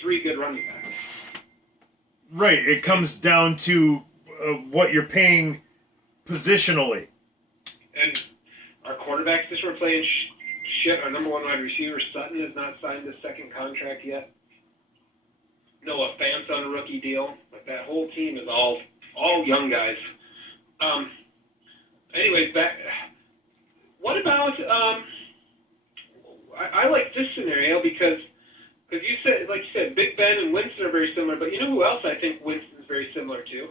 three good running backs. Right. It comes down to what you're paying positionally. And our quarterbacks just were playing shit. Our number one wide receiver, Sutton, has not signed his second contract yet. Noah Fant's on a rookie deal. Like, that whole team is all young guys. Anyways, what about I like this scenario because you said, Big Ben and Winston are very similar, but you know who else I think Winston's very similar to?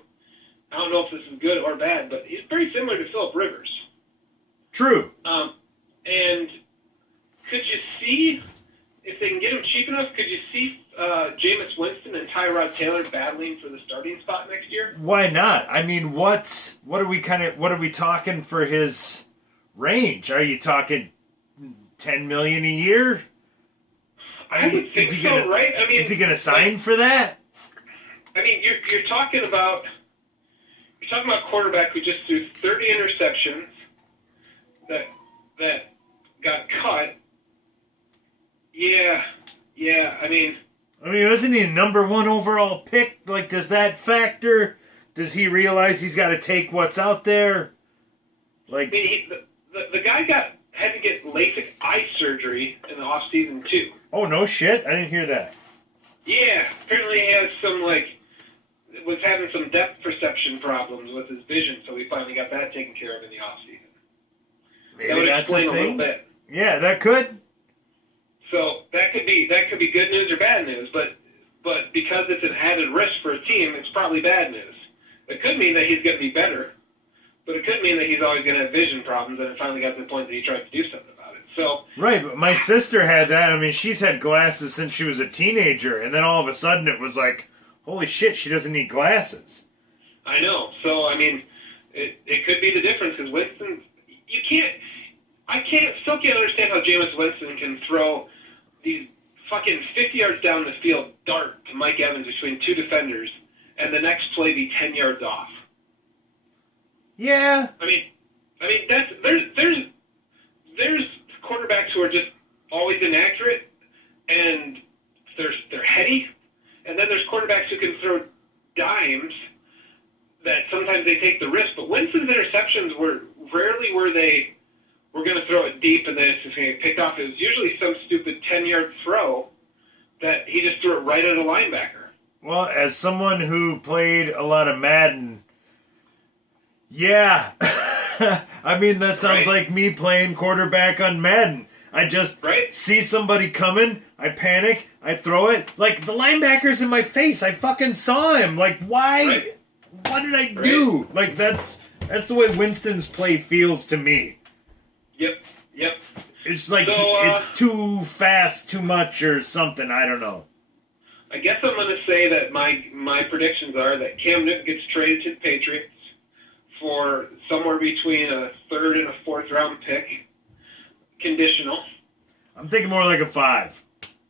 I don't know if this is good or bad, but he's very similar to Phillip Rivers. True. And could you see, if they can get him cheap enough, could you see Jameis Winston and Tyrod Taylor battling for the starting spot next year? Why not? I mean, what are we talking for his range? Are you talking $10 million a year? I would think so, right? I mean, is he going to sign for that? I mean, you're talking about a quarterback who just threw 30 interceptions that got cut. Yeah. I mean, wasn't he a number one overall pick? Like, does that factor? Does he realize he's got to take what's out there? Like, I mean, the guy had to get LASIK eye surgery in the off season too. Oh no shit! I didn't hear that. Yeah, apparently he has was having some depth perception problems with his vision, so we finally got that taken care of in the off season. Maybe that would that's explain a thing. little bit. Yeah, that could. So that could be good news or bad news, but because it's an added risk for a team, it's probably bad news. It could mean that he's going to be better, but it could mean that he's always going to have vision problems, and it finally got to the point that he tried to do something about it. So right, but my sister had that. I mean, she's had glasses since she was a teenager, and then all of a sudden it was like, holy shit, she doesn't need glasses. I know. So I mean, it could be the difference because Winston, I still can't understand how Jameis Winston can throw these fucking 50 yards down the field dart to Mike Evans between two defenders, and the next play be 10 yards off. Yeah. I mean there's quarterbacks who are just always inaccurate, and they're heady, and then there's quarterbacks who can throw dimes that sometimes they take the risk. But Winston's interceptions were rarely we're going to throw it deep and then it's just going to get picked off. It was usually some stupid 10-yard throw that he just threw it right at a linebacker. Well, as someone who played a lot of Madden, yeah. I mean, that sounds like me playing quarterback on Madden. I just see somebody coming, I panic, I throw it. Like, the linebacker's in my face. I fucking saw him. Like, why? Right. What did I do? Like, that's the way Winston's play feels to me. Yep. It's like it's too fast, too much, or something. I don't know. I guess I'm going to say that my predictions are that Cam Newton gets traded to the Patriots for somewhere between a third and a fourth round pick, conditional. I'm thinking more like a 5.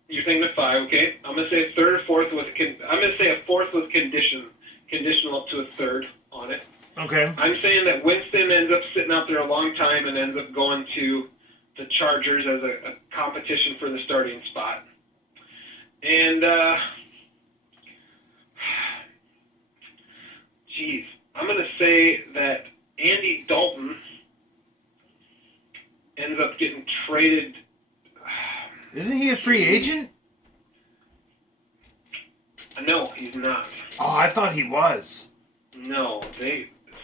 You're thinking a 5, okay? I'm going to say a third or fourth with I'm going to say a fourth with conditional up to a third on it. Okay. I'm saying that Winston ends up sitting out there a long time and ends up going to the Chargers as a competition for the starting spot. And, I'm going to say that Andy Dalton ends up getting traded. Isn't he a free agent? No, he's not. Oh, I thought he was. No,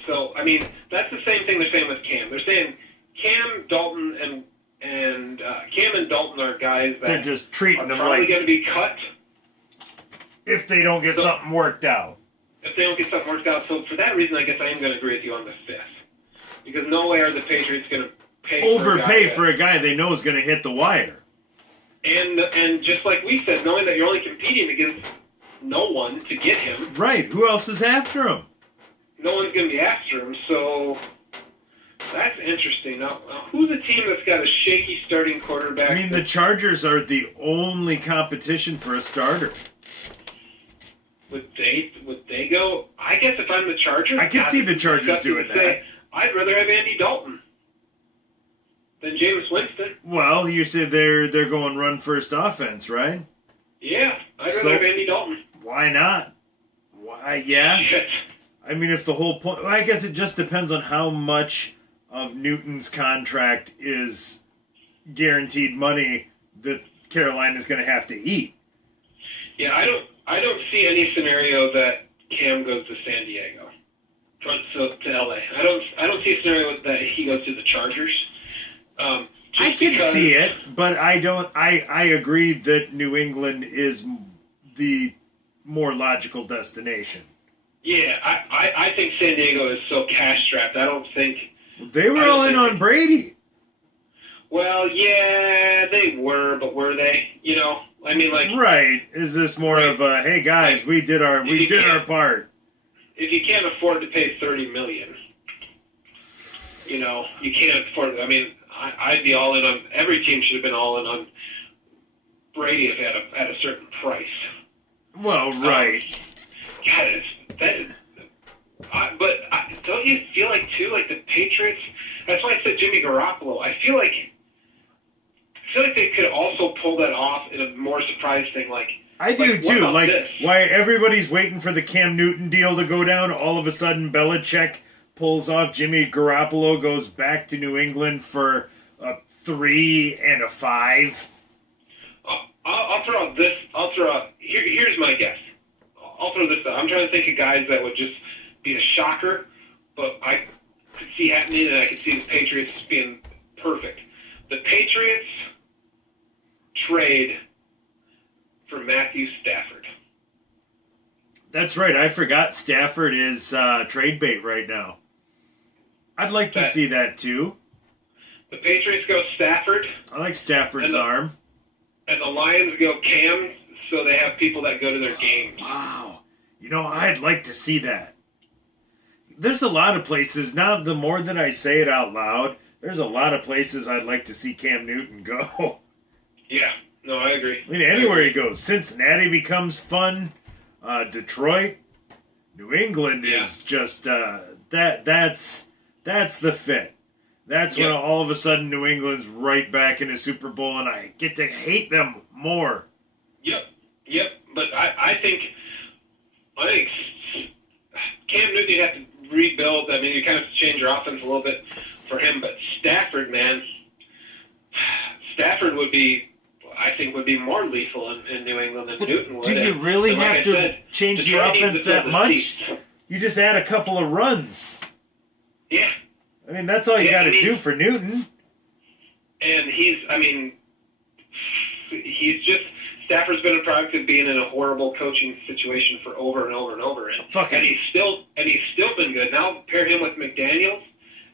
So, I mean, that's the same thing they're saying with Cam. They're saying Cam, Dalton, and Cam and Dalton are guys that they're just treating them probably like going to be cut if they don't get something worked out. If they don't get something worked out. So for that reason, I guess I am going to agree with you on the 5th. Because no way are the Patriots going to overpay for a guy they know is going to hit the wire. And just like we said, knowing that you're only competing against no one to get him. Right. Who else is after him? No one's going to be after him, so that's interesting. Now, who's a team that's got a shaky starting quarterback? I mean, the Chargers are the only competition for a starter. Would they go? I guess if I'm the Chargers, I can see the Chargers doing that. I'd rather have Andy Dalton than Jameis Winston. Well, you said they're going run first offense, right? Yeah, I'd rather have Andy Dalton. Why not? Why? Yeah. Yes. I mean, if the whole point... I guess it just depends on how much of Newton's contract is guaranteed money that Carolina's going to have to eat. Yeah, I don't see any scenario that Cam goes to San Diego, to LA. I don't see a scenario that he goes to the Chargers. I can see it, but I don't. I agree that New England is the more logical destination. Yeah, I think San Diego is so cash strapped. I don't think they were all in on Brady. Well, yeah, they were, but were they? You know, I mean, like, right? Is this more of a hey guys, we did our part? If you can't afford to pay $30 million, you know, you can't afford it. I mean, I'd be all in on. Every team should have been all in on Brady if at a certain price. Well, right. God, don't you feel like too, like the Patriots? That's why I said Jimmy Garoppolo. I feel like they could also pull that off in a more surprise thing. Like I do too. Like this? Why everybody's waiting for the Cam Newton deal to go down. All of a sudden, Belichick pulls off. Jimmy Garoppolo goes back to New England for a 3 and a 5. I'll throw out this. Here's my guess. I'll throw this out. I'm trying to think of guys that would just be a shocker, but I could see happening, and I could see the Patriots being perfect. The Patriots trade for Matthew Stafford. That's right. I forgot Stafford is trade bait right now. I'd like to see that too. The Patriots go Stafford. I like Stafford's arm. And the Lions go Cam, so they have people that go to their games. Wow. You know, I'd like to see that. There's a lot of places, now the more that I say it out loud, there's a lot of places I'd like to see Cam Newton go. Yeah, no, I agree. I mean, anywhere he goes. Cincinnati becomes fun. Detroit. New England is just, that's the fit. That's when all of a sudden New England's right back in the Super Bowl and I get to hate them more. Yep. But I think Cam Newton, you have to rebuild. I mean, you kind of have to change your offense a little bit for him. But Stafford, man, would be more lethal in New England than Newton would. Do you really have to change the offense that much? You just add a couple of runs. Yeah. I mean, that's all you got to do for Newton. And Stafford's been a product of being in a horrible coaching situation for over and over and over. And he's still been good. Now pair him with McDaniels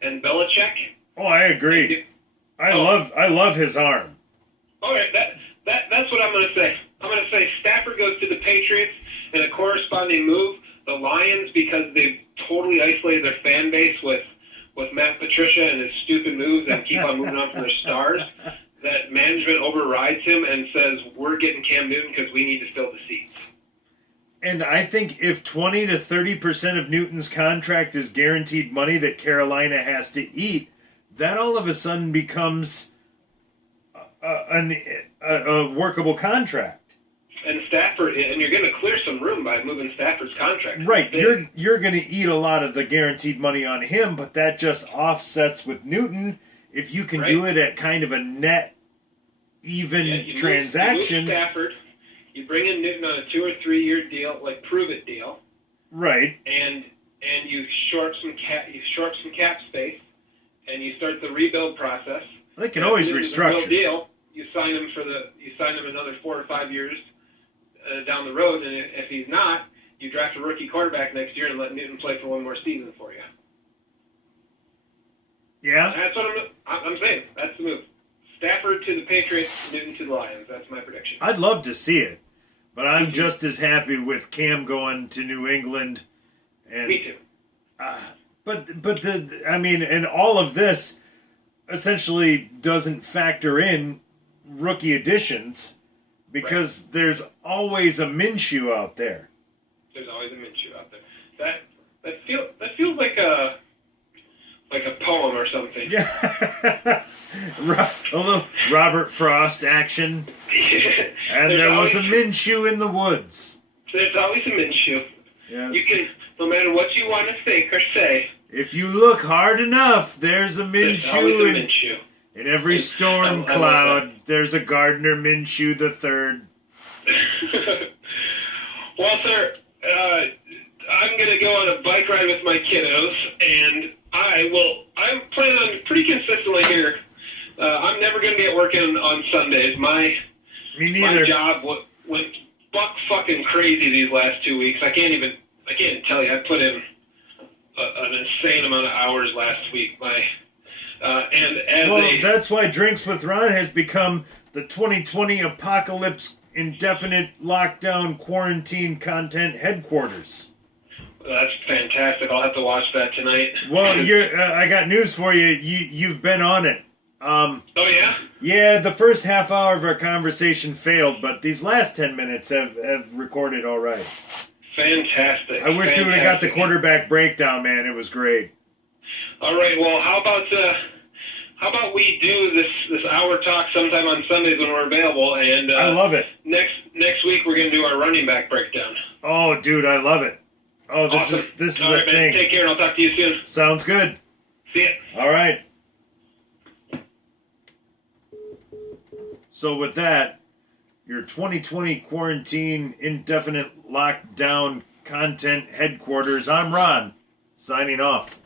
and Belichick. Oh, I agree. I love his arm. All right, that's what I'm going to say. I'm going to say Stafford goes to the Patriots in a corresponding move. The Lions, because they've totally isolated their fan base with Matt Patricia and his stupid moves and keep on moving on from their stars, that management overrides him and says, we're getting Cam Newton because we need to fill the seats. And I think if 20 to 30% of Newton's contract is guaranteed money that Carolina has to eat, that all of a sudden becomes a workable contract. And Stafford, and you're going to clear some room by moving Stafford's contract. Right, you're going to eat a lot of the guaranteed money on him, but that just offsets with Newton. If you can do it at kind of a net, even transaction. You move Stafford, you bring in Newton on a 2 or 3 year deal, like prove-it deal. Right. And you short some cap space, and you start the rebuild process. They can always restructure. Deal. You sign him another 4 or 5 years down the road, and if he's not, you draft a rookie quarterback next year and let Newton play for one more season for you. Yeah, that's what I'm saying. That's the move. Stafford to the Patriots, Newton to the Lions. That's my prediction. I'd love to see it, but I'm just as happy with Cam going to New England. And, me too. And all of this essentially doesn't factor in rookie additions because there's always a Minshew out there. There's always a Minshew out there. That feels like a poem or something. Yeah. A little Robert Frost action. And there was a Minshew in the woods. There's always a Minshew. Yes. You can, no matter what you want to think or say. If you look hard enough, there's a Minshew. In every storm cloud, there's a Gardner Minshew the third. Well, sir, I'm going to go on a bike ride with my kiddos, and I'm planning on pretty consistently here. I'm never going to be at work on Sundays. Me neither. My job went buck fucking crazy these last 2 weeks. I can't even tell you. I put in an insane amount of hours last week. That's why Drinks with Ron has become the 2020 Apocalypse Indefinite Lockdown Quarantine Content Headquarters. That's fantastic. I'll have to watch that tonight. Well, I got news for you. You've been on it. Oh, yeah? Yeah, the first half hour of our conversation failed, but these last 10 minutes have recorded all right. Fantastic. I wish we would have got the quarterback breakdown, man. It was great. All right, well, how about we do this hour talk sometime on Sundays when we're available? And I love it. Next week we're going to do our running back breakdown. Oh, dude, I love it. Oh, this awesome. is all right, a man. thing. Take care, and I'll talk to you soon. Sounds good. See ya. All right. So with that, your 2020 quarantine indefinite lockdown content headquarters, I'm Ron, signing off.